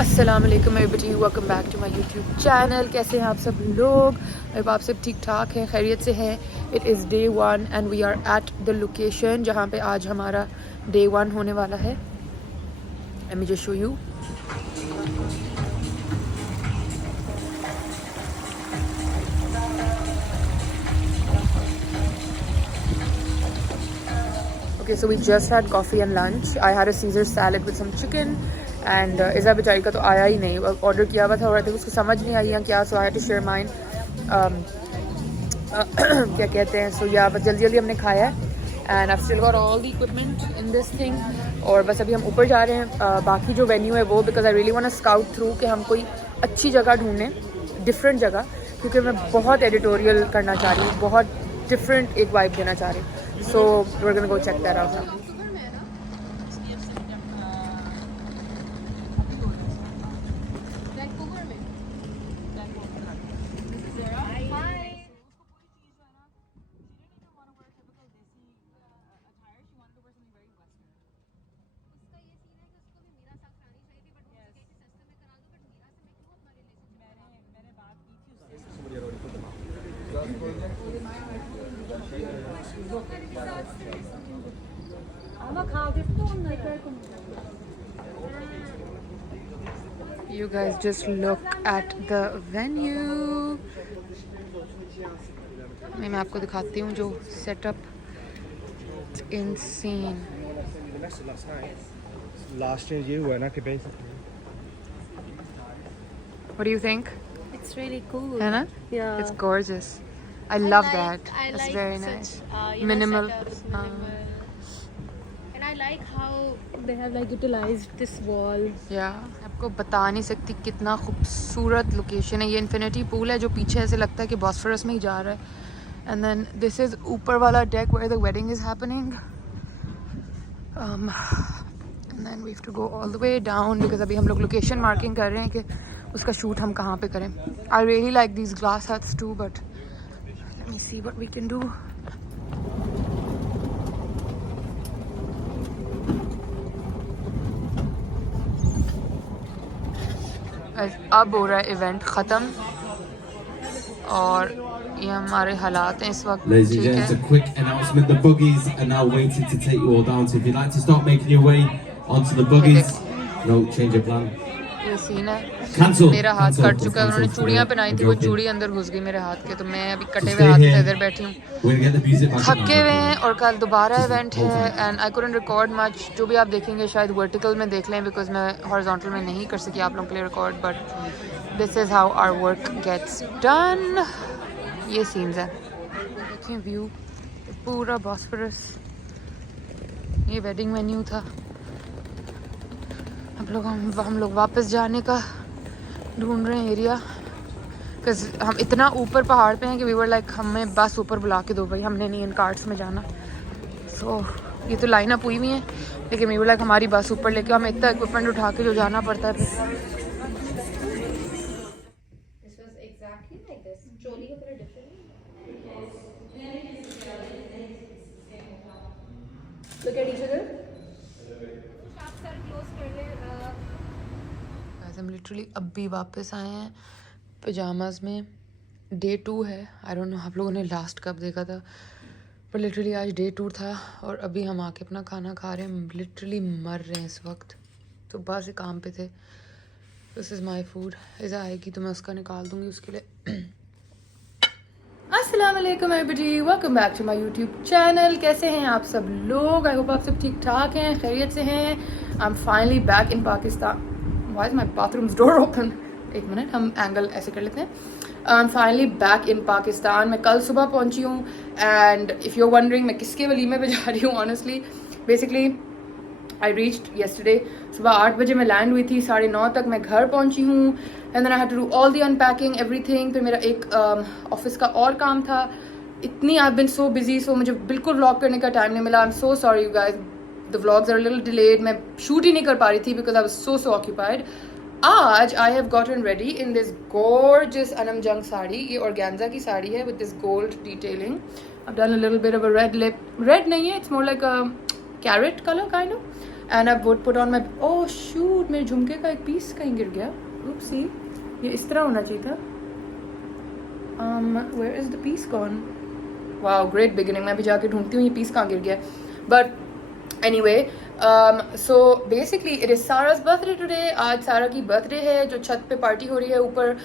अस्सलाम वालेकुम everybody, welcome back to my YouTube channel. कैसे हैं आप सब लोग? अब आप सब ठीक ठाक हैं, खैरियत से हैं। It is day 1 and we are at the location जहाँ पे आज हमारा डे 1 होने वाला है। Let me just show you. Okay, so we just had coffee and lunch. I had a Caesar salad with some chicken and इज़ा बेचारी का तो आया ही नहीं। ऑर्डर किया हुआ था और आई थिंक उसको समझ नहीं आई या क्या, so I had to share mine. क्या कहते हैं, सो या बस जल्दी जल्दी हमने खाया है and I still got all the equipment in this thing. और बस अभी हम ऊपर जा रहे हैं। बाकी जो वेन्यू है वो, because I really want to scout through कि हम कोई अच्छी जगह ढूंढें, डिफरेंट जगह, क्योंकि मैं बहुत एडिटोरियल करना चाह रही हूँ, बहुत डिफरेंट एक वाइब देना चाह रही हूँ। So we're gonna go check that out now. You guys just look at the venue. मैं आपको दिखाती हूँ जो setup. Insane. Last year you were not basically. What do you think? It's really cool. है ना? Yeah. It's gorgeous. I love that. I It's like very such, nice. Minimal. Minimal. And I like how they have like utilized this wall. Yeah. आपको बता नहीं सकती कितना खूबसूरत location है। ये इन्फिनिटी पूल है जो पीछे ऐसे लगता है कि बॉस्फोरस में ही जा रहा है। एंड देन दिस इज ऊपर वाला deck where the wedding is happening. And then we have to go all the way down because अभी हम लोग लोकेशन मार्किंग कर रहे हैं कि उसका शूट हम कहाँ पे करें। I really like these glass huts too, but let me see what we can do. अब हो रहा है इवेंट ख़त्म और ये हमारे हालात हैं इस वक्त। Ladies and gents, a quick announcement. The buggies are now waiting to take you all down. So if you'd like to start making your way onto the buggies, no, change your plan. ये scene है। Cancel. मेरा हाथ Cancel. Cut चुका है। उन्होंने Cancel. चूड़ियाँ पहनाई थी, वो Okay. चूड़ी अंदर घुस गई मेरे हाथ के, तो मैं अभी कटे So हुए stay हाथ से here. इधर बैठी हूँ। We're gonna get the music back. थके हुए हैं और कल दोबारा Just इवेंट hold है on. And I couldn't record much. जो भी आप देखेंगे शायद वर्टिकल में देख लें बिकॉज मैं हॉरिजॉन्टल में नहीं कर सकी आप लोगों के लिए record, but this is how our work gets done. ये सीन्स है, देखें व्यू पूरा बॉस्फोरस। ये वेडिंग वेन्यू था। हम लोग वापस जाने का ढूंढ रहे हैं एरिया, बिकॉज हम इतना ऊपर पहाड़ पे हैं कि वी वर लाइक हमें बस ऊपर बुला के दो भाई, हमने नहीं इन कार्ट्स में जाना। सो ये तो लाइन अप हुई हुई हैं, लेकिन वी वर लाइक हमारी बस ऊपर लेके हमें इतना इक्विपमेंट उठा के जो जाना पड़ता है फिर। Look at each other. हम लिटरली अभी वापस आए हैं पजामाज में। डे 2 है। आई डोंट नो आप लोगों ने लास्ट कब देखा था, पर लिटरली आज डे 2 था और अभी हम आके अपना खाना खा रहे हैं। लिटरली मर रहे हैं इस वक्त, सुबह से काम पे थे। This is my food. इज़ा आएगी तो मैं उसका निकाल दूँगी उसके लिए। अस्सलाम वालेकुम everybody, welcome back to my YouTube channel. कैसे हैं आप सब लोग? आई होप आप सब ठीक ठाक हैं, खैरियत से हैं। I am finally back in Pakistan. Why is my bathrooms door open? एक मिनट, हम एंगल ऐसे कर लेते हैं। I am finally back in Pakistan. मैं कल सुबह पहुंची हूँ and if you are wondering मैं किसके वलीमे पे जा रही हूँ, honestly basically I reached yesterday. सुबह 8 बजे मैं लैंड हुई थी, 9:30 तक मैं घर पहुंची हूँ and then I had to do all the unpacking everything. फिर मेरा एक ऑफिस का और काम था। इतनी I have been so busy, so मुझे बिल्कुल व्लॉग करने का टाइम नहीं मिला। I am so sorry you guys, the vlogs are little delayed. मैं शूट ही नहीं कर पा रही थी because I was so occupied. आज I have gotten ready in this gorgeous Anam जंग साड़ी। ये ऑर्गेन्जा की साड़ी है with this gold detailing. I've done a little bit of a red lip. Red नहीं है, it's more like a carrot color kind of. And I would put on my oh shoot, मेरे झुमके का एक piece कहीं गिर गया। सी ये इस तरह होना चाहिए था। Where is the piece gone? Wow great beginning. मैं भी जाके ढूंढती हूँ ये पीस कहाँ गिर गया। But anyway so basically it is सारा's बर्थडे टुडे। आज सारा की बर्थडे है, जो छत पे पार्टी हो रही है ऊपर।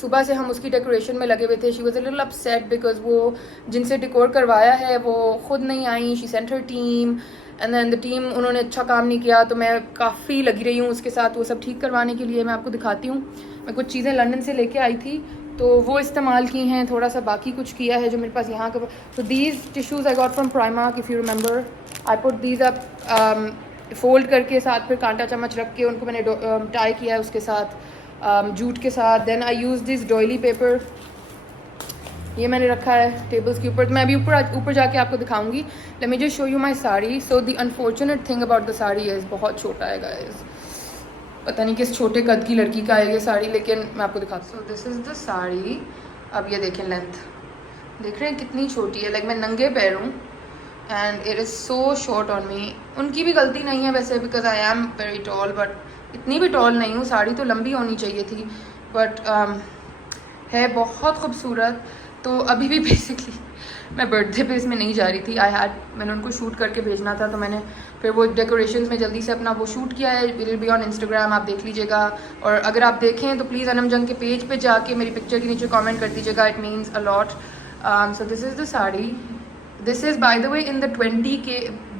सुबह से हम उसकी डेकोरेशन में लगे हुए थे। She was a little upset because वो जिनसे डेकोर करवाया है वो खुद नहीं आई। She sent her team and then the team, उन्होंने अच्छा काम नहीं किया, तो मैं काफ़ी लगी रही हूँ उसके साथ वो सब ठीक करवाने के लिए। मैं आपको दिखाती हूँ, मैं कुछ चीज़ें लंदन से लेके आई थी तो वो इस्तेमाल की हैं, थोड़ा सा बाकी कुछ किया है जो मेरे पास यहाँ का। तो these tissues I got from Primark, if you remember. I put these up fold करके, साथ फिर कांटा चम्मच रख के उनको मैंने टाई किया है उसके साथ जूट के साथ। Then I use this doily paper, ये मैंने रखा है टेबल्स के ऊपर। तो मैं अभी ऊपर जाके आपको दिखाऊंगी। Late me just show you my sari. So the unfortunate thing about the sari is बहुत छोटा है गाइस, पता नहीं किस छोटे कद की लड़की का है ये साड़ी, लेकिन मैं आपको दिखाती हूँ। This is the sari. अब ये देखें लेंथ, देख रहे हैं कितनी छोटी है। लाइक मैं नंगे पैर हूँ and it is so short on me. उनकी भी गलती नहीं है वैसे, because I am very tall, but इतनी भी टॉल नहीं हूँ। साड़ी तो लंबी होनी चाहिए थी, बट है बहुत खूबसूरत। तो अभी भी बेसिकली मैं बर्थडे पे इसमें नहीं जा रही थी। मैंने उनको शूट करके भेजना था, तो मैंने फिर वो डेकोरेशंस में जल्दी से अपना वो शूट किया है। विल बी ऑन इंस्टाग्राम, आप देख लीजिएगा। और अगर आप देखें तो प्लीज़ अनम जंग के पेज पे जाके मेरी पिक्चर के नीचे कमेंट कर दीजिएगा, it means a lot. So this is the sari. This is by the way in the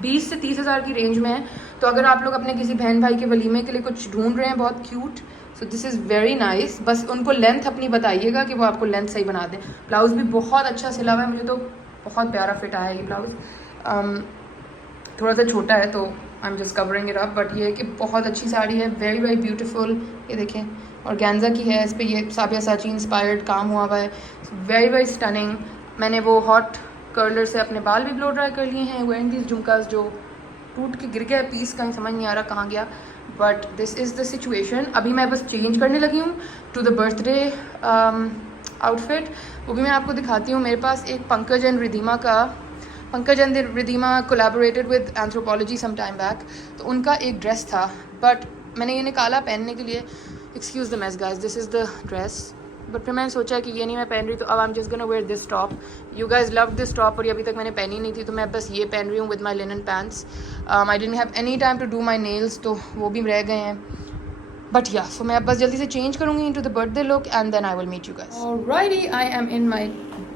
20 से 30 हज़ार की रेंज में है। तो अगर आप लोग अपने किसी बहन भाई के वलीमे के लिए कुछ ढूंढ रहे हैं बहुत cute, so this is very nice. बस उनको लेंथ अपनी बताइएगा कि वो आपको लेंथ सही बना दें। ब्लाउज़ भी बहुत अच्छा सिला हुआ है, मुझे तो बहुत प्यारा फिट आया ये ब्लाउज़। थोड़ा सा छोटा है तो आई am just covering it up, but ये कि बहुत अच्छी साड़ी है, वेरी वेरी ब्यूटीफुल। ये देखें, और गेंजा की है, इस पर ये साबिया साची इंस्पायर्ड काम हुआ हुआ है, वेरी वेरी स्टनिंग। मैंने वो हॉट कर्लर से अपने बाल भी ब्लो ड्राई कर लिए हैं। वेयरिंग दिस झुमकास जो टूट के गिर गया पीस, कहीं समझ नहीं आ रहा कहाँ गया, but this is the situation. अभी मैं बस चेंज करने लगी हूँ टू द बर्थडे आउटफिट। वो भी मैं आपको दिखाती हूँ। मेरे पास एक Pankaj and Ridhima collaborated with Anthropologie some time back, तो उनका एक ड्रेस था, बट मैंने ये निकाला पहनने के लिए। Excuse the mess guys, this is the dress. But फिर मैंने सोचा कि ये नहीं मैं पहन रही, तो अब I am just gonna wear this top. You guys love this top, और ये अभी तक मैंने पहनी नहीं थी, तो मैं बस ये पहन रही हूँ with my linen pants. I didn't have any time to do my nails, तो वो भी रह गए हैं। बट या सो मैं अब बस जल्दी से चेंज करूँगी into the birthday look and then I will meet you guys. Alrighty, I am in my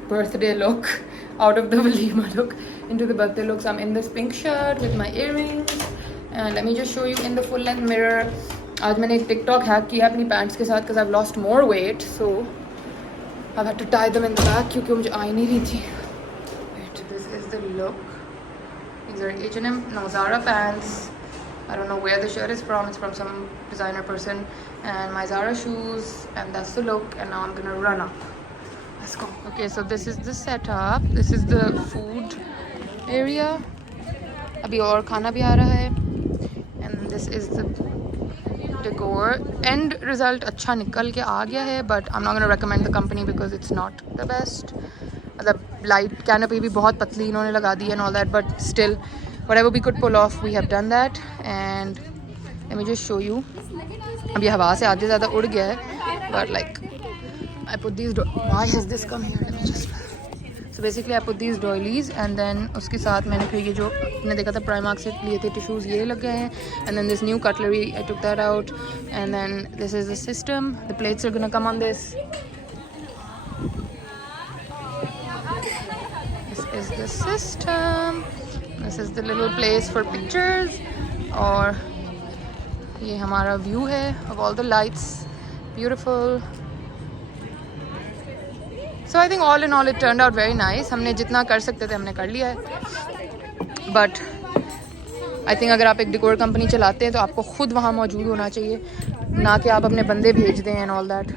birthday look, out of the walima look into the birthday look. So I'm in this pink shirt with my earrings, and let me just show you in the full length mirror. आज मैंने एक TikTok hack किया अपनी pants के साथ, because I've lost more weight, so I've had to tie them in the back क्योंकि मुझे आ ही नहीं रही थी। Wait, this is the look. These are H&M, no, Zara pants. I don't know where the shirt is from. It's from some designer person, and my Zara shoes, and that's the look. And now I'm gonna run up. Let's go. Okay, so this is the setup. This is the food area. अभी और खाना भी आ रहा है. And this is the decor. End result अच्छा निकल के आ गया है, but I'm not gonna recommend the company because it's not the best. मतलब light canopy भी बहुत पतली इन्होंने लगा दी and all that, but still whatever we could pull off, we have done that. And let me just show you. अभी हवा से आधे ज़्यादा उड़ गया है, but like I put these. Why has this come here? Let me just. So basically I put these doilies, and then उसके साथ मैंने फिर ये जो मैंने देखा था प्राइमार्क से लिए थे टिश्यूज़, ये लग गए हैं. And then this new cutlery, I took that out. And then this is the system. The plates are gonna come on this. This is the system. This is the little place for pictures. और ये हमारा view है of all the lights. Beautiful. So I think all in all it turned out very nice. हमने जितना कर सकते थे हमने कर लिया है. But I think अगर आप एक डेकोर कंपनी चलाते हैं तो आपको खुद वहाँ मौजूद होना चाहिए, ना कि आप अपने बंदे भेज दें and all that.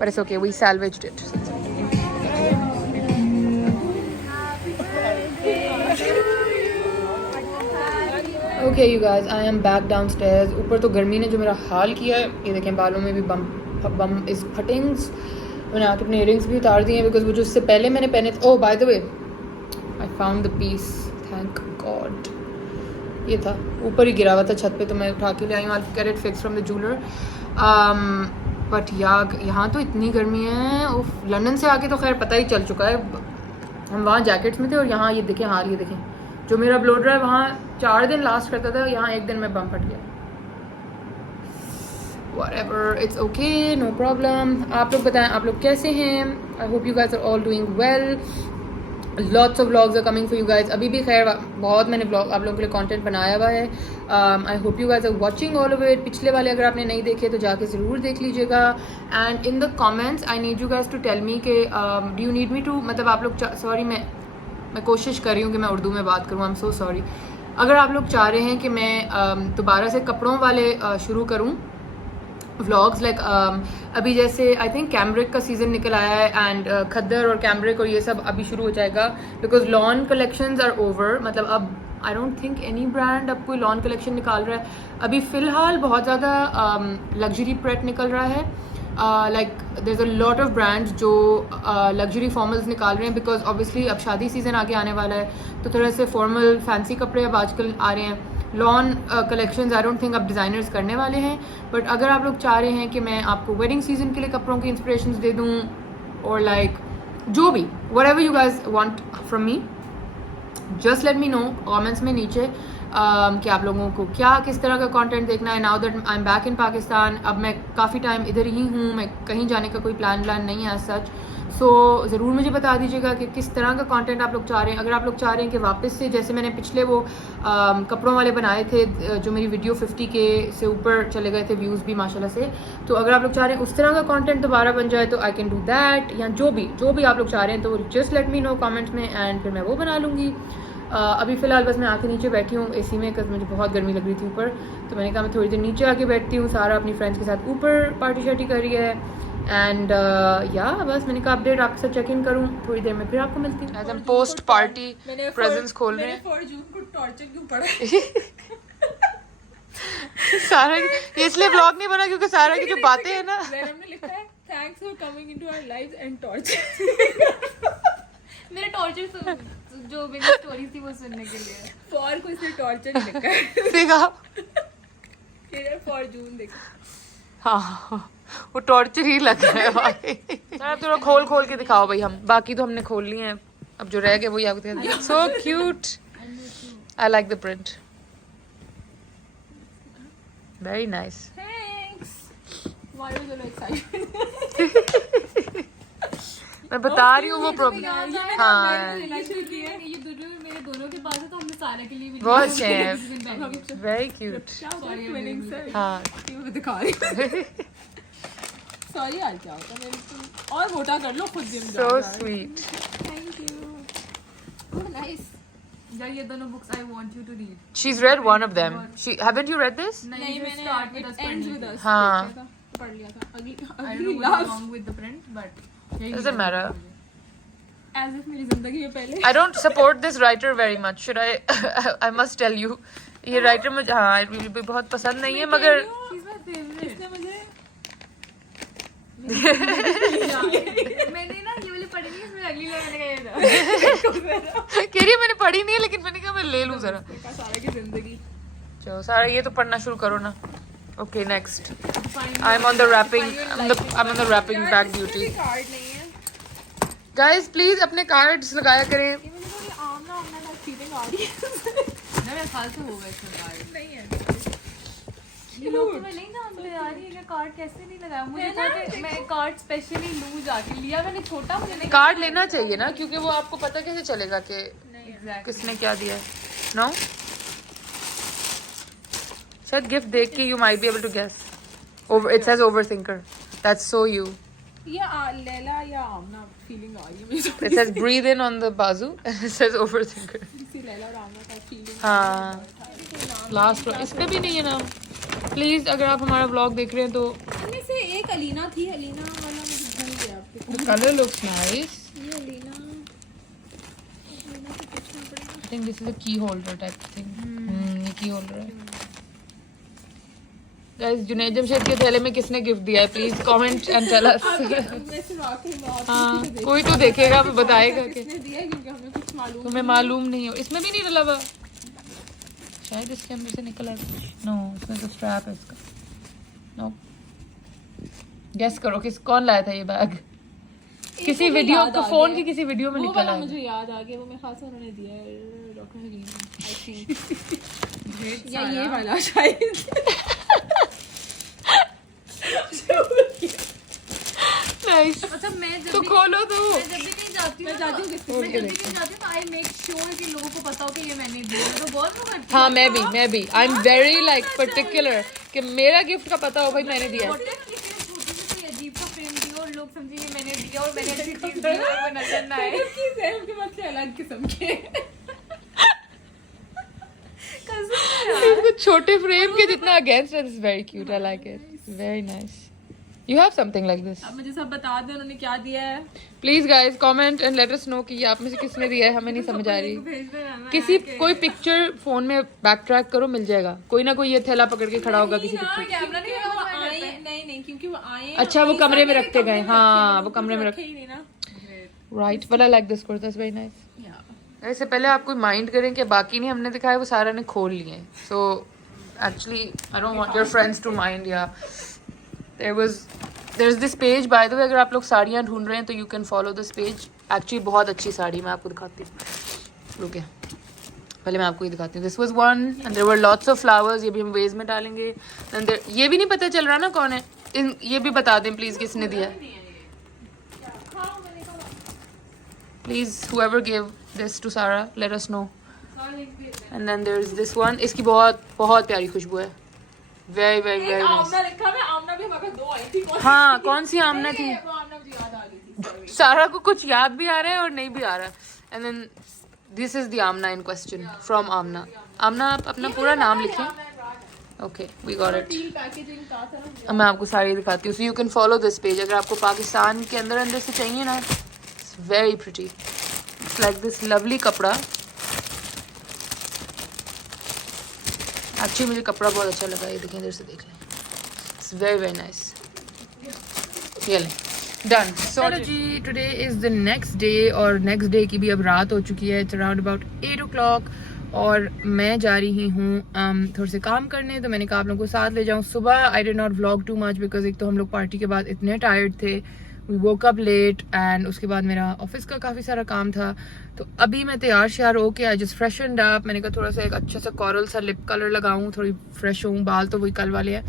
But it's okay, we salvaged it. Okay you guys, I am back downstairs. ऊपर तो गर्मी ने जो मेरा हाल किया है, ये देखें बालों में भी बम इज फटिंग्स. मैंने आके अपने इयरिंग्स भी उतार दिए हैं बिकॉज वो जो उससे पहले मैंने पहने थे. Oh by the way, I found the piece, thank god. ये था, ऊपर ही गिरा हुआ था छत पे, तो मैं उठा के ले आई हूँ। I get it fix from the jeweller. But यहाँ तो इतनी गर्मी है। लंदन से आके तो खैर पता ही चल चुका है, हम वहाँ जैकेट्स में थे और यहाँ ये देखें हाल, ये देखें जो मेरा ब्लो ड्राई वहाँ 4 दिन लास्ट करता था, यहाँ 1 दिन में बम फट गया। Whatever, it's okay, no problem. आप लोग बताएं आप लोग कैसे हैं? I hope you guys are all doing well. Lots of vlogs are coming for you guys. अभी भी खैर बहुत मैंने vlog आप लोगों के लिए content बनाया हुआ है. I hope you guys are watching all of it. पिछले वाले अगर आपने नहीं देखे तो जाके ज़रूर देख लीजिएगा. And in the comments I need you guys to tell me कि do you need me to, मतलब आप लोग सॉरी मैं कोशिश कर रही हूँ कि मैं उर्दू में बात करूँ. I'm so sorry. अगर आप लोग चाह रहे हैं कि मैं दोबारा से कपड़ों वाले शुरू करूँ व्लॉग्स, लाइक अभी जैसे आई थिंक कैमब्रिक का सीज़न निकल आया है एंड खद्दर और कैमब्रिक और ये सब अभी शुरू हो जाएगा because lawn collections are over. मतलब अब I don't think any brand अब कोई लॉन कलेक्शन निकाल रहा है. अभी फ़िलहाल बहुत ज़्यादा लग्जरी प्रेट निकल रहा है. Like there is a lot of brands जो लग्जरी फॉर्मल्स निकाल रहे हैं बिकॉज ऑब्वियसली अब शादी सीज़न आगे आने वाला है, तो थोड़ा से फॉर्मल फैंसी कपड़े अब आजकल आ रहे हैं. Lawn collections I don't think अब डिज़ाइनर्स करने वाले हैं. बट अगर आप लोग चाह रहे हैं कि मैं आपको वेडिंग सीजन के लिए कपड़ों की इंस्पिरेशंस दे दूँ और लाइक जो भी whatever you guys want from me, just let me know comments में नीचे कि आप लोगों को क्या किस तरह का कंटेंट देखना है. Now that I am back in Pakistan, अब मैं काफ़ी टाइम इधर ही हूँ, मैं कहीं जाने का कोई प्लान नहीं है एज सच. सो ज़रूर मुझे बता दीजिएगा कि किस तरह का कंटेंट आप लोग चाह रहे हैं. अगर आप लोग चाह रहे हैं कि वापस से जैसे मैंने पिछले वो कपड़ों वाले बनाए थे जो मेरी वीडियो 50K से ऊपर चले गए थे व्यूज़ भी माशाल्लाह से, तो अगर आप लोग चाह रहे हैं उस तरह का कंटेंट दोबारा बन जाए तो आई कैन डू दैट. या जो भी आप लोग चाह रहे हैं तो just let me know comments में एंड फिर मैं वो बना लूँगी. अभी फ़िलहाल बस मैं आके नीचे बैठी हूँ AC में बिकॉज मुझे बहुत गर्मी लग रही थी ऊपर, तो मैंने कहा मैं थोड़ी देर नीचे आके बैठती हूँ. सारा अपनी फ्रेंड्स के साथ ऊपर पार्टी शार्टी कर रही है एंड या बस मैंने कहा अपडेट आपके साथ चेक इन करूँ थोड़ी देर में, फिर आपको मिलती हूँ. एज हम पोस्ट पार्टी प्रेजेंट्स खोल रहे हैं. सारा ये इसलिए ब्लॉग नहीं बना क्योंकि सारा की जो बातें हैं ना हमने लिखा है thanks for coming into our lives and torture. मेरे टॉर्चर जो मेरी स्टोरीज थी वो सुनने के लिए फॉर को इसने टॉर्चर लिखा है. देखा फॉर जून देखा. हाँ वो टॉर्चर ही लग रहा है भाई. आप थोड़ा खोल के दिखाओ भाई. हम बाकी तो हमने खोल लिए हैं, अब जो रह गए वही आपको दिखा. So cute, I like the print, very nice. Thanks. Why are you excited? मैं बता रही हूँ वो प्रॉब्लम. हाँ ये मेरे दोनों के पास है तो हमने सारा के लिए भी बहुत अच्छे हैं, वेरी क्यूट. हाँ दिखा रही सॉरी यार क्या होता मेरे तुम और मोटा कर लो खुद gym so sweet. Thank you. Nice. यार ये दोनों books I want you to read. She's read one of them. Haven't you read this? नहीं मैंने start with us ends with us हाँ पढ़ लिया था. I don't अगली know what's last wrong with the print, but doesn't matter. As if मेरी जिंदगी में पहले I don't support this writer very much. Should I? I must tell you. ये writer मुझे हाँ बहुत पसंद नहीं है मगर she's my favorite. इसने मुझे मैंने ना ये वाली पढ़ी नहीं, इसमें अगली लगाने का ये था. कह रही है मैंने पढ़ी नहीं है लेकिन मैंने कहा मैं ले लूँ जरा. सारा की जिंदगी. चलो सारा ये तो पढ़ना शुरू करो ना. Okay, next. I'm on the wrapping. I'm on the wrapping back duty. Card नहीं है. Guys, please अपने cards लगाया करें. ये मुझे थोड़ी आमना टाइप फीलिंग आ रही है. मेरे ख्याल से होगा इसमें कार्ड. नहीं है. ये लोग तो मैं नहीं जानते यार ये कार्ड कैसे नहीं लगाया. मुझे था कि मैं कार्ड स्पेशली लूँ जाके. लिया मैंने छोटा, मुझे नहीं कार्ड लेना चाहिए ना क्योंकि वो आपको पता कैसे चलेगा कि एग्जैक्ट. किसने क्या दिया है. नो शायद गिफ्ट देख के you might be able to guess. It says overthinker. That's so you. ये लैला या आमना फीलिंग आ रही है मुझे. It says breathe in on the bazoo and it says overthinker. इसी लैला और आमना का फीलिंग. हाँ लास्ट इस पे भी नहीं है नाम. प्लीज अगर आप हमारा व्लॉग देख रहे हैं तो इनमें से एक अलीना थी. अलीना वाला मुझे भूल गया. आपके the color looks nice. ये अलीना से पूछना पड़ेगा. I think this is a key holder type thing. ये key holder है. Guys, जुनैद जमशेद के थैले में किसने गिफ्ट दिया है? Please comment and tell us. वैसे वाकई बात हाँ कोई तो देखेगा बताएगा कि किसने दिया है क्योंकि हमें कुछ मालूम तुम्हें मालूम नहीं हो. इसमें भी नहीं डला हुआ. शायद इसके अंदर से निकल आया नो इसमें तो स्ट्रैप है इसका नो गेस करो कौन लाया था ये बैग किसी वीडियो तो फोन की किसी वीडियो में निकल आया मुझे याद आ गया वो मेरे खास उन्होंने दिया है डॉक्टर हलीम आई थिंक या ये वाला शायद नाइस अच्छा मैं जब तो भी खोलो तो मैं जब भी कहीं जाती हूँ मैं जब भी कहीं जाती हूँ आई मेक श्योर कि लोगों को पता हो कि ये मैंने दिया है तो बहुत लोग करते हाँ मैं भी I am very like particular कि मेरा गिफ्ट का पता हो भाई मैंने दिया है अजीब सा फ्रेम दिया और लोग समझे ये मैंने दिया और मैंने अच्छी चीज दी और वो नजर ना आए के मतलब अलग किस्म के इसको छोटे फ्रेम के जितना अगेंस्ट है this very cute I like it very nice you have something like this अब मुझे सब बता दें उन्होंने क्या दिया है please guys comment and let us know कि ये आप में से किसने दिया है हमें नहीं समझ आ रही भेज देना मैं किसी कोई पिक्चर फोन में बैक ट्रैक करो मिल जाएगा कोई ना कोई ये थैला पकड़ के खड़ा होगा किसी पिक्चर कैमरा नहीं है, वो आए नहीं क्योंकि वो आए अच्छा वो कमरे में रखते गए हाँ वो कमरे में रख ही नहीं ना right but I like this kurta is very nice ऐसे पहले आप कोई माइंड करें कि बाकी नहीं हमने दिखाया वो सारा ने खोल लिए so actually I don't want your friends to mind या there is this page by the way अगर आप लोग साड़ियाँ ढूंढ रहे हैं तो you can follow this page actually बहुत अच्छी साड़ी मैं आपको दिखाती हूँ रुके पहले मैं आपको ये दिखाती हूँ this was one and there were lots of flowers ये भी हम वेज में डालेंगे एंड ये भी नहीं पता चल रहा ना कौन है ये भी बता दें प्लीज़ किसने दिया please whoever gave this to Sarah let us know and then there is this one इसकी बहुत बहुत प्यारी खुशबू है very very very nice आमना लिखा है आमना भी हमारे दो आई थी हाँ कौन सी आमना थी वो आमना मुझे याद आ गई थी सारा को कुछ याद भी आ रहा है और नहीं भी आ रहा and then this is the Amna in question from Amna Amna आप अपना पूरा नाम लिखिए okay we got it packaging का था ना अब मैं आपको साड़ी दिखाती हूँ so you can follow this page अगर आपको पाकिस्तान के अंदर अंदर से चाहिए ना it's very pretty it's like this lovely कपड़ा एक्चुअली मुझे कपड़ा बहुत अच्छा लगा ये देखें इधर से देख लें इट्स वेरी वेरी नाइस ये लें डन सो जी today is the next day और नेक्स्ट डे की भी अब रात हो चुकी है इट्स अराउंड अबाउट 8 o'clock और मैं जा रही हूँ थोड़े से काम करने तो मैंने कहा आप लोगों को साथ ले जाऊँ सुबह I did not vlog too much because एक तो हम लोग पार्टी के बाद इतने टायर्ड थे we woke up late and उसके बाद मेरा ऑफिस का काफ़ी सारा काम था तो अभी मैं तैयार श्यार हो के आई जस्ट फ्रेशनड अप मैंने कहा थोड़ा सा एक अच्छा सा कॉरल सा लिप कलर लगाऊँ थोड़ी फ्रेश हूँ बाल तो वही कल वाले हैं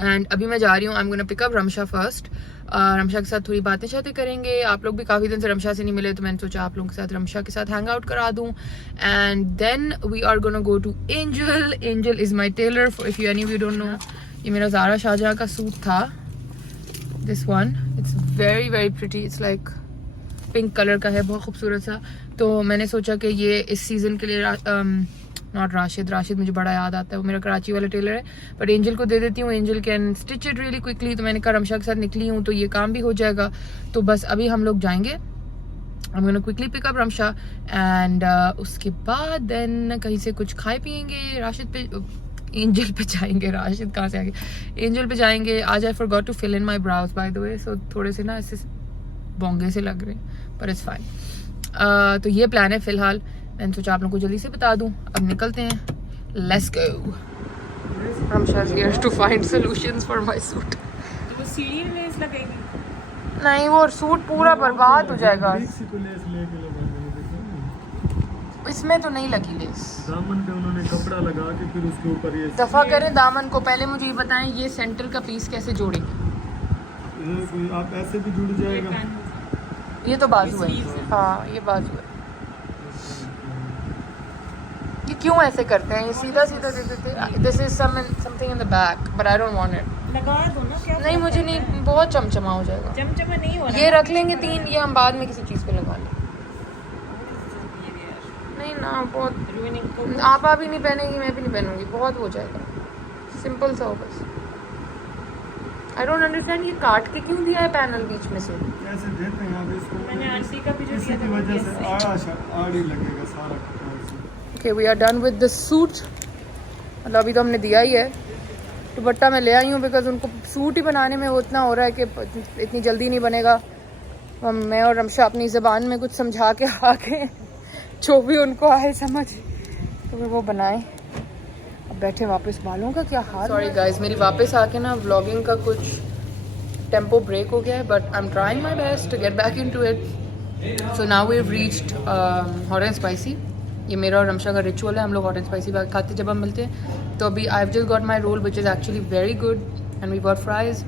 एंड अभी मैं जा रही हूँ I am gonna pick up Ramsha first Ramsha के साथ थोड़ी बातें शातें करेंगे आप लोग भी काफ़ी दिन से रमशा से नहीं मिले तो मैंने सोचा आप लोगों के साथ रमशा के साथ हैंग आउट करा दूँ and then we are gonna go to Angel is my tailor if you any you don't know ये मेरा ज़ारा शाहजहाँ का सूट था this one it's very very pretty it's like pink colour का है बहुत खूबसूरत सा तो मैंने सोचा कि ये इस सीज़न के लिए नॉट राशिद मुझे बड़ा याद आता है वो मेरा कराची वाला टेलर है बट एंजल को दे देती हूँ angel can stitch it really quickly तो मैंने कहा रमशा के साथ निकली हूँ तो ये काम भी हो जाएगा तो बस अभी हम लोग जाएंगे हम gonna quickly pick up Ramsha and उसके बाद देन कहीं से कुछ खाए पियेंगे राशिद पे एंजल पे जाएंगे राशिद कहाँ से आगे एंजल पे जाएंगे आज I forgot to fill in my brows by the way so थोड़े से ना ऐसे बोंगे से लग रहे हैं पर इट्स फाइन तो ये प्लान है फिलहाल मैंने सोचा आप लोगों को जल्दी से बता दूं अब निकलते हैं let's go Ramsha is here to find solutions for my suit तो वो सीढ़ी में लेस लगेगी नहीं वो सूट पूरा बर्बाद हो जाएगा इसमें तो नहीं लगी लेस दामन पे उन्होंने कपड़ा लगा के फिर उसके ऊपर ये दफा करें दामन को पहले मुझे ये बताएं ये सेंटर का पीस कैसे जोड़ेंगे आप ऐसे भी जुड़ जाएगा ये तो बाजू है हाँ ये बाजू है ये क्यों ऐसे करते हैं ये सीधा सीधा दे देते this is something in the back but I don't want it लगा दो ना क्या नहीं मुझे नहीं बहुत चमचमा हो जाएगा चमचमा नहीं हो रहा ये रख लेंगे 3 ये हम बाद में किसी चीज़ पे लगा लेंगे नहीं ना बहुत आप भी नहीं पहनेगी मैं भी नहीं पहनूंगी बहुत हो जाएगा सिंपल सा हो बस आई डोंट अंडरस्टैंड ये काट के क्यों दिया है पैनल बीच में से ऐसे देते हैं आप इसको मैंने आरसी का भी जो इसी दिया की था वजह से आड़ी लगेगा सारा कपड़ा इसमें। Okay we are done with the suit मतलब अभी तो हमने दिया ही है दुपट्टा मैं ले आई हूँ बिकॉज उनको सूट ही बनाने में वो इतना हो रहा है कि इतनी जल्दी नहीं बनेगा मैं और रमशा अपनी ज़बान में कुछ समझा के आके जो भी उनको आए समझ तो वो बनाएं बैठे वापस बालों का क्या हाल। सॉरी गाइस, मेरी वापस आके ना व्लॉगिंग का कुछ टेम्पो ब्रेक हो गया है, but I am trying my best to get back into it. So now we have reached Hot and Spicy. ये मेरा और रमशा का रिचुअल है, हम लोग हॉट एंड स्पाइसी खाते जब हम मिलते हैं। तो अभी I have just got my roll which is actually very good and we got fries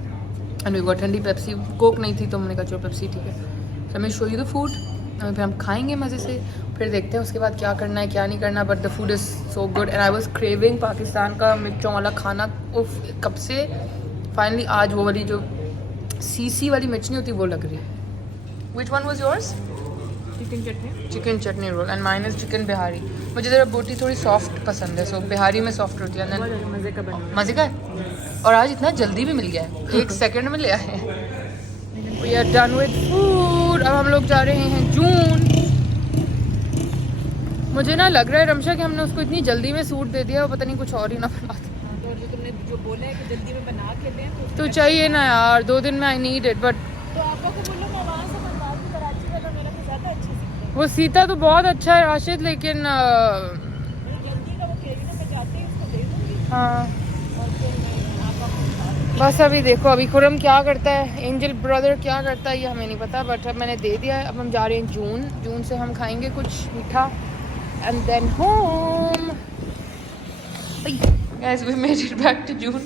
and we got ठंडी पेप्सी। कोक नहीं थी तो हमने कहा चलो पेप्सी ठीक है। सो मैं शो यू द फूड, फिर हम खाएंगे मज़े से, फिर देखते हैं उसके बाद क्या करना है क्या नहीं करना। But the food is so good and I was craving Pakistan का मिर्चों वाला खाना उफ कब से। फाइनली आज वो वाली जो सीसी वाली मिर्च नहीं होती वो लग रही है। Which one was yours? Chicken chutney roll and mine is chicken Bihari. मुझे ज़रा बोटी थोड़ी सॉफ्ट पसंद है, सो बिहारी में सॉफ्ट होती है। मज़े का है और आज इतना जल्दी भी मिल गया है, 1 सेकंड में ले आए हैं। We are done with food. अब हम लोग जा रहे हैं जून। मुझे ना लग रहा है रमशा कि हमने उसको इतनी जल्दी में सूट दे दिया, वो पता नहीं कुछ और ही ना बना दे। तुमने जो बोला है कि जल्दी में बना के दें तो चाहिए ना यार, 2 दिन में आई नीड इट। बट तो आप लोग को बोलो मैं वहाँ से बनवा दूँ, कराची वाला मेरा को ज़्यादा अच्छे सीखते वो सीता तो बहुत अच्छा है राशिद, लेकिन हैं। जल्दी का वो कह रही ना मैं जाते ही उसको दे दूँगी हाँ और फिर मैं आपको बता दूँगी। बस अभी देखो अभी खुरम क्या करता है, एंजल ब्रदर क्या करता है ये हमें नहीं पता, बट अब मैंने दे दिया है। अब हम जा रहे हैं जून से हम खाएंगे कुछ मीठा and then home. Guys we made it back to June,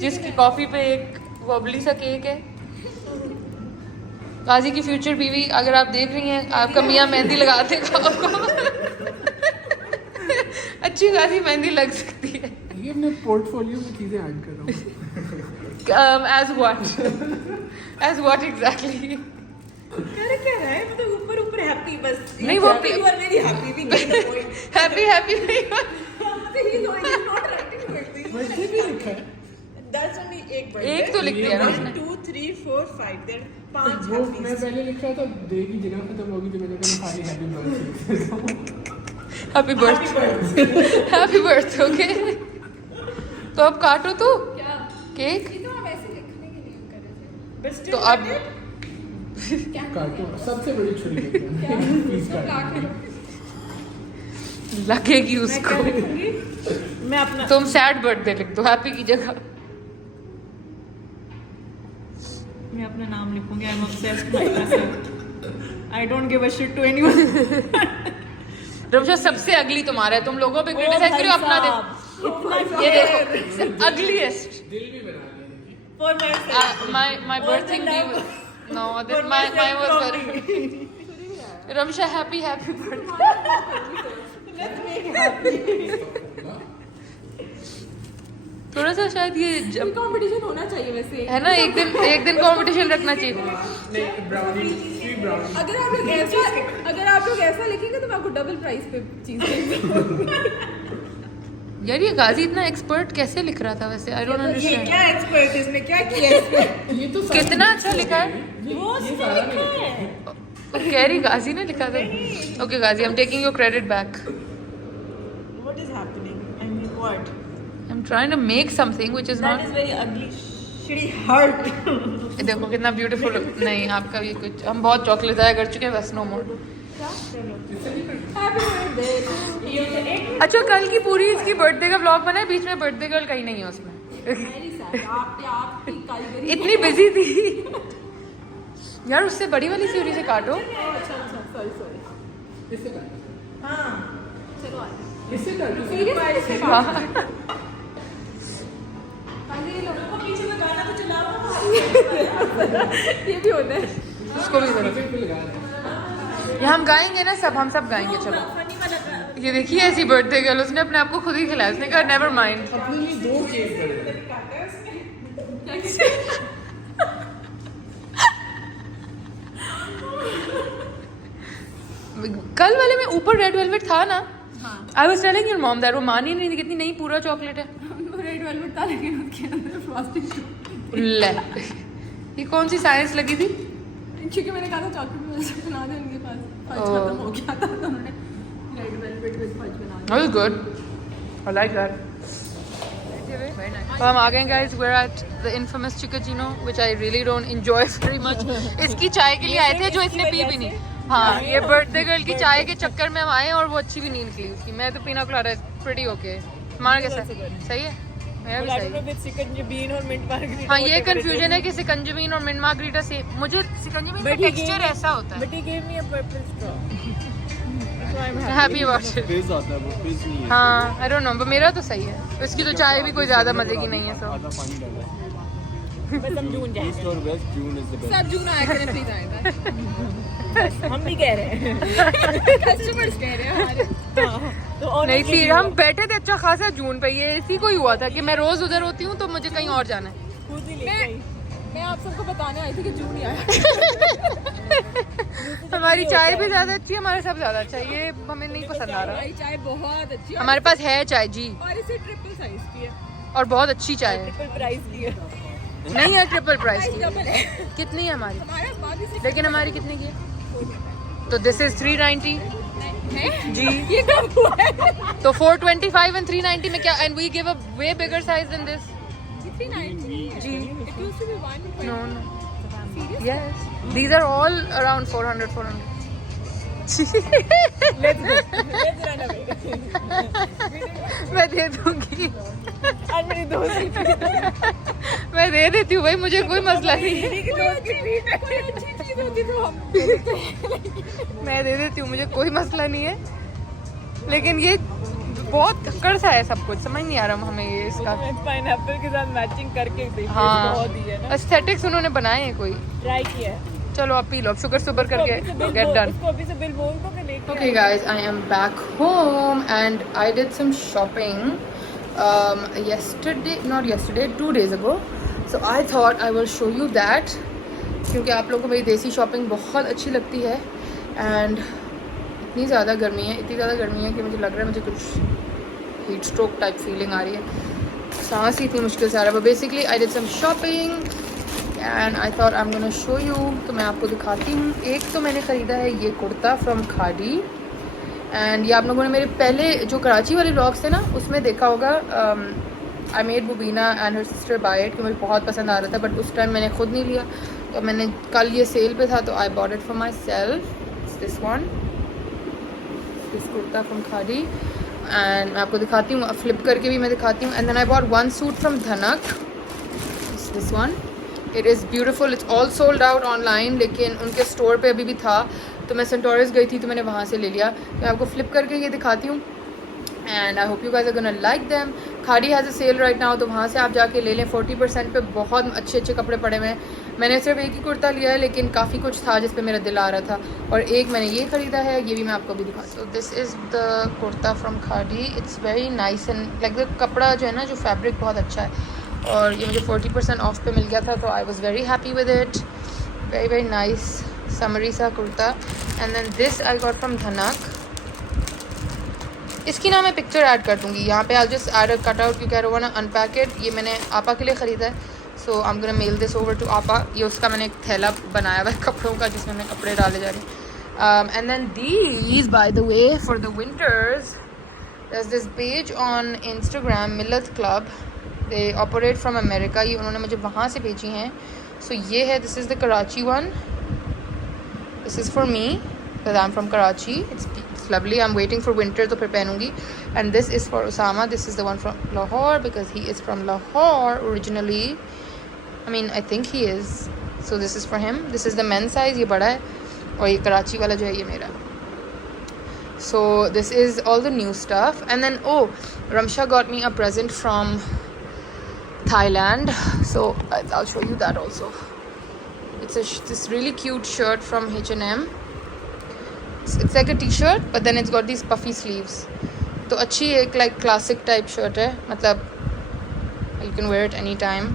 जिसकी कॉफ़ी पे एक वबली सा केक है। गाजी की फ्यूचर बीवी अगर आप देख रही हैं, आपका मियाँ मेहंदी लगाते आपको अच्छी खासी मेहंदी लग सकती है। ये अपने पोर्टफोलियो में चीज़ें ऐड कर रहा हूँ। as what exactly? क्या रहा है मतलब ऊपर ऊपर हैप्पी बस नहीं वो you are very happy we get the point happy नहीं मतलब he is not writing birthday birthday भी लिखा है। that's only एक birthday एक तो लिख दिया ना उसने। 2 3 4 5 then 5 वो happy मैं पहले लिख रहा था डे की जगह खत्म होगी तो मैंने कहा खाली happy birthday. Happy birthday okay. तो अब काटो तो क्या केक। ये तो हम ऐसे लिखने के लिए कर रहे थे but तो still अब काटो सबसे बड़ी छुरी लेते हैं पीस काटो। लगेगी उसको। मैं अपना तुम सैड बर्थडे लिख दो हैप्पी की जगह। मैं अपना नाम लिखूंगी I am obsessed by myself I don't give a shit to anyone. Ramsha सबसे अगली तुम्हारा है, तुम लोगों पे क्रिटिसाइज करो अपना देखो। ये देखो अगलीस्ट दिल भी बना लिया। for myself my birthing day no that my was very Ramsha happy birthday let's make happy थोड़ा सा शायद ये जब कंपटीशन होना चाहिए वैसे है ना, एक दिन कंपटीशन रखना चाहिए। नहीं ब्राउनी स्वीट ब्राउनी। अगर आप लोग ऐसा लिखेंगे तो मैं आपको डबल प्राइस पे चीज दूंगी। यार ये गाजी इतना एक्सपर्ट कैसे लिख रहा था वैसे, आई डोंट ये अंडरस्टैंड। क्या एक्सपर्ट इसमें क्या किया है ये तो कितना अच्छा लिखा है वो ये सारा नहीं लिखा है। वो कह रही गाजी ने लिखा था। Okay Ghazi I am taking your credit back. What is happening I mean what I am trying to make something which is that not. Is very ugly shitty heart. देखो कितना ब्यूटीफुल। नहीं आपका भी कुछ, हम बहुत चॉकलेट ज़ाया कर चुके हैं बस, नो मोर। अच्छा कल की पूरी इसकी बर्थडे का व्लॉग बना है, बीच में बर्थडे गर्ल कहीं नहीं है उसमें। इतनी बिजी थी यार। उससे बड़ी वाली सीढ़ी से काटो। इससे काटो। हां चलो इससे काटो। हाँ। पीछे में गाना तो चलाओ। ये भी होता है उसको भी जरूरत पे लगा रहे हैं। ये हम गाएंगे ना सब, हम सब गाएंगे। चलो फनी वाला ये देखिए ऐसी बर्थडे गर्ल, उसने अपने आप को खुद ही खिलाया। उसने कहा नेवर माइंड। अपने लिए 2 केक कर रहे हैं। कल वाले में ऊपर रेड वेलवेट था ना। I was telling your mom that, वो मान ही नहीं थी कितनी नहीं पूरा चॉकलेट है। रेड वेलवेट था लेकिन उसके अंदर फ्रॉस्टिंग ले ये कौन सी साइंस लगी थी? क्योंकि मैंने कहा था चॉकलेट में बना दे उनके पास, फज Oh. खत्म हो गया था तो उन्होंने रेड वेलवेट विद फज बना दिया। That was good. I like that. Very nice. So हम आ गए guys. We're at the infamous Chicacino, which I really don't enjoy very much. इसकी चाय के लिए आए थे जो इसने पी भी नहीं। हाँ ये बर्थडे गर्ल की चाय के चक्कर में हम आए और वो अच्छी भी नहीं निकली उसकी। मैं तो पीना कोलाडा pretty okay. तुम्हारा कैसा है? सही है, मेरा भी सही है। सिकंजीबीन और मिंट मार्गरीटा। हाँ ये कंफ्यूजन है कि सिकंजीबीन और मिंट मार्गरीटा से, मुझे सिकंजीबीन का टेक्सचर ऐसा होता है। But he gave me a purple straw. So I'm happy about it. फिज आता है वो, फिज नहीं है। हाँ आई डोंट नो, पर मेरा तो सही है। उसकी तो चाय भी कोई ज़्यादा मज़े की नहीं है। सो आधा पानी डाला है। बस हम जून जाएंगे। ईस्ट और west, June is the best. सब जून आया करें प्लीज आएगा। हम भी कह रहे हैं, कस्टमर्स कह रहे हैं हमारे। तो नहीं थी, हम बैठे थे अच्छा खासा जून पे, ये इसी को ही हुआ था कि मैं रोज़ उधर होती हूँ तो मुझे कहीं और जाना है। मैं आप सबको बताने आई थी कि जून ही आया। हमारी चाय भी ज़्यादा अच्छी है, हमारा सब ज़्यादा अच्छा है, ये हमें नहीं पसंद आ रहा। हमारी चाय बहुत अच्छी है हमारे पास है चाय जी, और इसे ट्रिपल साइज की है, और बहुत अच्छी चाय है। ट्रिपल प्राइस की है। नहीं है ट्रिपल प्राइस की। डबल है कितनी है हमारी? हमारा बाकी से लेकिन हमारी कितनी की है? तो दिस इज 390 है जी। ये कब हुआ है? तो 425 and 390 में क्या? And we give a way bigger size than this. 390 जी। It used to be 120. No no, yes, these are all around 400 400। Let's run away. मैं दे दूंगी, और मेरी दोस्त मैं दे देती हूँ भाई, मुझे कोई मसला नहीं है। की दोस्त की ट्रीट है, कोई अच्छी चीज होती तो हम मैं दे देती हूँ, मुझे कोई मसला नहीं है। लेकिन ये बहुत कड़ सा है सब कुछ, समझ नहीं आ रहा हमें ये इसका। पाइनएप्पल के साथ मैचिंग करके देखिए हाँ, बहुत ही है ना, एस्थेटिक्स उन्होंने बनाए हैं कोई। ट्राई किया है। चलो आप पी लो, अब शुगर सुगर करके गेट डन। इसको अभी से बिल बोल दो कि लेके Okay guys, I am back home and I did some shopping not yesterday, 2 days ago. So I thought I will show you that, क्योंकि आप लोगों को मेरी देसी शॉपिंग बहुत अच्छी लगती है। एंड इतनी ज़्यादा गर्मी है कि मुझे लग रहा है मुझे कुछ हीट स्ट्रोक टाइप फीलिंग आ रही है, सांस ही इतनी मुश्किल से आ रहा है। But basically I did some shopping and I thought I am gonna show you. तो मैं आपको दिखाती हूँ। एक तो मैंने ख़रीदा है ये कुर्ता फ्रॉम खादी, एंड ये आप लोगों ने मेरे पहले जो कराची वाले व्लॉग्स थे ना उसमें देखा होगा। आई मेड बुबीना and her sister buy it, कि मुझे बहुत पसंद आ रहा था, बट उस टाइम मैंने खुद नहीं लिया। तो मैंने कल ये सेल पे था तो I bought it for my self, this one, this kurta from khadi. And मैं आपको दिखाती हूँ, फ्लिप करके भी मैं दिखाती हूँ। And then I bought one suit from Dhanak, this one, it is beautiful. It's all sold out online, लेकिन उनके स्टोर पे अभी भी था, तो मैं सेंटोरस गई थी तो मैंने वहाँ से ले लिया। मैं आपको फ्लिप करके ये दिखाती हूँ and I hope you guys are gonna like them. Khadi has a sale right now, तो वहाँ से आप जाके ले लें। 40% पे बहुत अच्छे अच्छे कपड़े पड़े हुए हैं। मैंने सिर्फ एक ही कुर्ता लिया है, लेकिन काफ़ी कुछ था जिस पे मेरा दिल आ रहा था, और एक मैंने ये ख़रीदा है, ये भी मैं आपको भी दिखाती हूँ। This is the kurta from khadi, it's very nice and like the कपड़ा जो है ना, जो फैब्रिक बहुत अच्छा है, और ये मुझे 40% ऑफ पे मिल गया था, तो I was very happy with it. Very very nice summery सा kurta. And then this I got from Dhanak. इसकी ना मैं पिक्चर ऐड कर दूँगी यहाँ पे, I just add a cut out, क्योंकि I don't want to unpack it. ये मैंने आपा के लिए ख़रीदा है, so I am gonna mail this over to आपा। ये उसका मैंने एक थैला बनाया हुआ है कपड़ों का, जिसमें मैं कपड़े डाले जा रही हूँ। And then these by the way for the winters, there's this page on Instagram, Millat club, they operate from America. ये उन्होंने मुझे वहाँ से भेजी हैं। सो ये है, this is the Karachi one, this is for me because I am from Karachi. It's lovely, I am waiting for winter, तो फिर पहनूंगी। And this is for Usama, this is the one from Lahore because he is from Lahore originally, I mean I think he is. So this is for him, this is the men size, ये बड़ा है, और ये कराची वाला जो है ये मेरा। So this is all the new stuff. And then Ramsha got me a present from Thailand, so I'll show you that also. It's this really cute shirt from H&M. It's like a t-shirt, but then it's got these puffy sleeves. तो अच्छी एक like classic type shirt है, मतलब you can wear it anytime.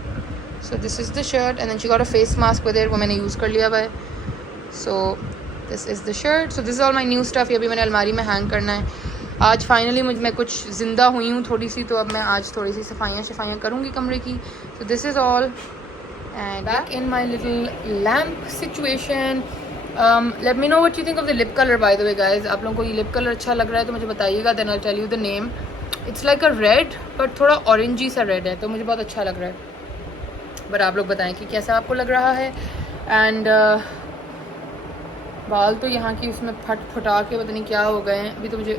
So this is the shirt, and then she got a face mask with it, वो मैंने use कर लिया हुआ है। So this is the shirt. So this is all my new stuff. ये अभी मैंने अलमारी में हैंग करना है। आज फाइनली मैं कुछ ज़िंदा हुई हूँ थोड़ी सी, तो अब मैं आज थोड़ी सी सफाइयाँ करूँगी कमरे की। So this is all, and back in my little lamp situation. Let me know what you think of the lip color, by the way guys. आप लोगों को ये lip color अच्छा लग रहा है तो मुझे बताइएगा, then I'll tell you the name. It's like a red, but थोड़ा ऑरेंजी सा रेड है, तो मुझे बहुत अच्छा लग रहा है। बट आप लोग बताएं कि कैसा आपको लग रहा है। एंड बाल तो यहाँ की उसमें फटा के पता नहीं क्या हो गए हैं। अभी तो मुझे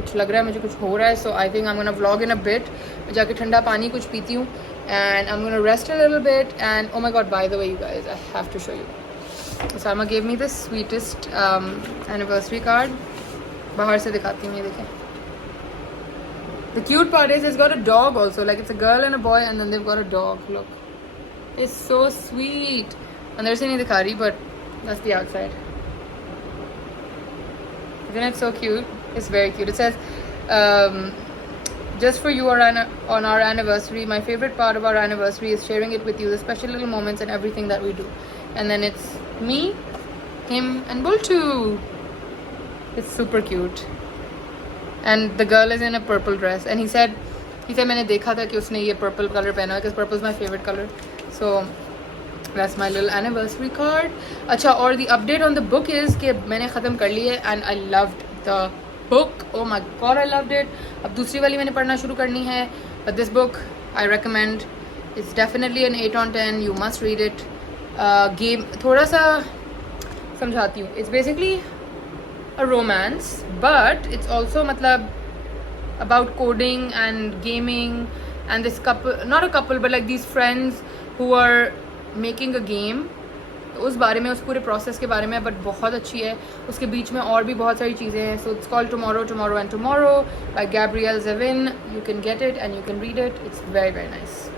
कुछ लग रहा है मुझे, कुछ हो रहा है. So I think I am gonna vlog in a bit. मैं जाके ठंडा पानी कुछ पीती हूँ and I'm gonna rest a little bit. And oh my god, by the way, you guys, I have to show you. Salma gave me the sweetest anniversary card. बाहर से दिखाती हूँ, ये देखें. The cute part is it's got a dog also, like it's a girl and a boy and then they've got a dog. Look, it's so sweet. अंदर से नहीं दिखा रही, but that's the outside. Isn't it so cute? It's very cute. It says just for you on our anniversary, my favorite part of our anniversary is sharing it with you, the special little moments and everything that we do. And then it's me, him and Bultu. It's super cute. And the girl is in a purple dress. And he said मैंने देखा था कि उसने ये purple color पहना है, because purple is my favorite color. So that's my little anniversary card. अच्छा, और the update on the book is कि मैंने ख़त्म कर ली है and I loved the book. Oh my god, I loved it. अब दूसरी वाली मैंने पढ़ना शुरू करनी है. But this book I recommend. It's definitely an 8 on 10. You must read it. Game थोड़ा सा समझाती हूँ. It's basically a romance, but it's also मतलब about coding and gaming and this couple, not a couple, but like these friends who are making a game. उस बारे में, उस पूरे प्रोसेस के बारे में, बट बहुत अच्छी है. उसके बीच में और भी बहुत सारी चीज़ें हैं. So it's called tomorrow and tomorrow by Gabrielle Zevin. You can get it and you can read it. It's very very nice.